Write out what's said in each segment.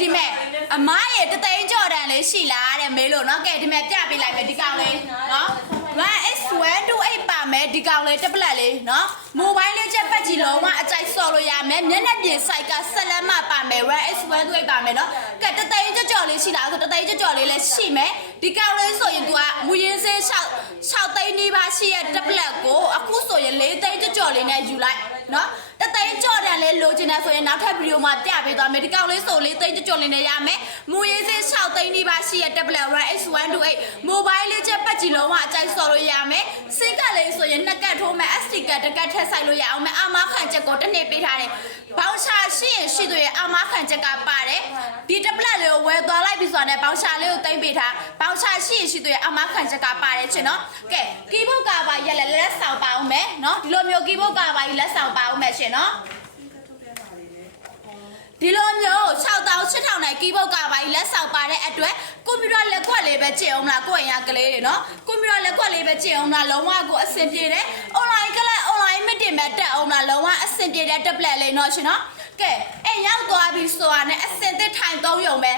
ဒီမဲ့အမရဲ့တသိန်းကြော်တန်လေးရှိလားတဲ့မေးလို့နော်ကဲဒီမဲ့ပြပေးလိုက်မယ်ဒီကောင်လေးနော် 1x128 ပါမယ်ဒီကောင်လေးတက်ပလက်လေးနော်မိုဘိုင်းလေးချက်ပတ်ကြည့်လုံးဝအကြိုက်ဆော်လို့ရမယ်မျက်နှာပြင် site ကဆက်လက်မှပါမယ် 1x128 ပါမယ်နော်ကဲတသိန်းကြော်လေးရှိလားဆိုတသိန်းကြော်လေးလည်းရှိမယ်ဒီကောင်လေးဆိုရင် तू ကမူရင်းစေး6သိန်းနီးပါးရှိရဲ့တက်ပလက်ကိုအခုဆိုရင်4သိန်းကြော်လေးနဲ့ယူလိုက်နော်တသိန်းကြော်တန်လေးလိုချင်တယ်ဆိုရင်နောက်ထပ်ဗီဒီယိုမှာပြပေးသွားမယ်ဒီကောင်လေးဆို4သိန်းကြော်လေးနဲ့ရမယ်မူရင်းစေး6သိန်းနီးပါးရှိရဲ့တက်ပလက် 1x128 မိုဘိုင်းလေးချက်ပတ်ကြည့်လုံးဝအကြိုက်ဆော်လို့ရမယ်စင်ကလေးဆိုရင်2ကတ်ထိုးမယ် SD ကတ်တစ်ကတ်ထည့်ဆိုင်လို့ရအောင်မယ်အမခံချက်ကိုတစ်နေ့ပေးထားတယ်ဘောင်ချာရှိရင်ရှိသူရဲ့အမခံချက်ကပါတယ်ဒီတက်ပလက်လေးကိုဝယ်သွားလိုက်ပြီဆိုတာနဲ့ဘောင်ချာလေးကိုတင်ပေးထားဘောင်ချာရှိရင်ရှိသူရဲ့အမခံချက်ကပါတယ်ချင်နော်ကဲကီးဘုတ်ကာပါရက်လက်ဆောင်ပါအောင်မယ်နော်ဒီလိုမျိုးကီးဘုတ်ကာပါကြီးလက်ဆောင်ပါအောင်မယ်ရှင်နော်ဒီလိုမျိုး6,000-8,000နဲ့ကီးဘုတ်ကာပါကြီးလက်ဆောင်ပါတဲ့အတွက်ကွန်ပျူတာလက်ခွက်လေးပဲကြည့်အောင်လားကိုယ့်အိမ်ကကလေးတွေနော်ကွန်ပျူတာလက်ခွက်လေးပဲကြည့်အောင်လားလုံးဝကိုအဆင်ပြေတယ် online ကလည်း online မတင်မဲ့တက်အောင်လားလုံးဝအဆင်ပြေတဲ့ tablet လေးနော်ရှင်နော်ကဲအဲ့ရောက်သွားပြီဆိုတာနဲ့အဆင်သစ်ထိုင်သုံးရုံပဲ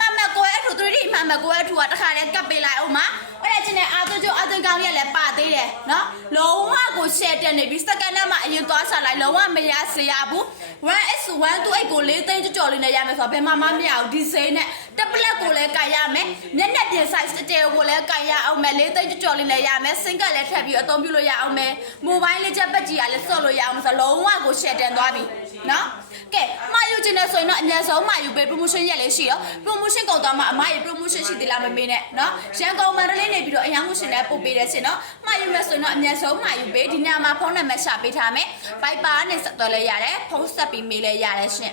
မမကိုအထူ 3D မမကိုအထူကတခါတည်းကပ်ပေးလိုက်အောင်မအဲ့ဒါချင်းနဲ့အာသွင်းကောင်းလေးလည်းပါသေးတယ်နော်လုံးဝကို share တက်နေပြီစက္ကန့်နဲ့မှအရင်သွားချလိုက်လုံးဝမရစေရဘူး 1x128 ကို4သိန်းကြော်လေးနဲ့ရမယ်ဆိုတော့ဘယ်မှမရအောင်ဒီစိမ်းနဲ့တက်ပလက်ကိုလည်းကန်ရမယ်မျက်နှာပြင် size တဲကိုလည်းကန်ရအောင်မယ်4သိန်းကြော်လေးနဲ့ရမယ်စင်ကလည်းထပ်ပြီးအသုံးပြုလို့ရအောင်မယ်မိုဘိုင်းလေးချက်ပတ်ကြည့်ရလဲဆော့လို့ရအောင်ဆိုတော့လုံးဝကို share တင်သွားပြီနော်ကဲမှာယူချင်တဲ့ဆိုရင်တော့အញ្ញဆုံးမှာယူပေး promotion ရက်လေးရှိရော promotion ကုန်သွားမှာအမရဲ့ promotion ရှိသေးလားမမေးနဲ့နော်ရန်ကုန်မန္တလေးနေပြီးတော့အရင်ကရှင်လည်းပို့ပေးတယ်ရှင်နော်မှာယူရဆိုရင်တော့အញ្ញဆုံးမှာယူပေးဒီညမှာဖုန်းနံပါတ်ရှာပေးထားမယ် Viber နဲ့ဆက်သွယ်လဲရတယ်ဖုန်းဆက်ပြီးမေးလဲရတယ်ရှင်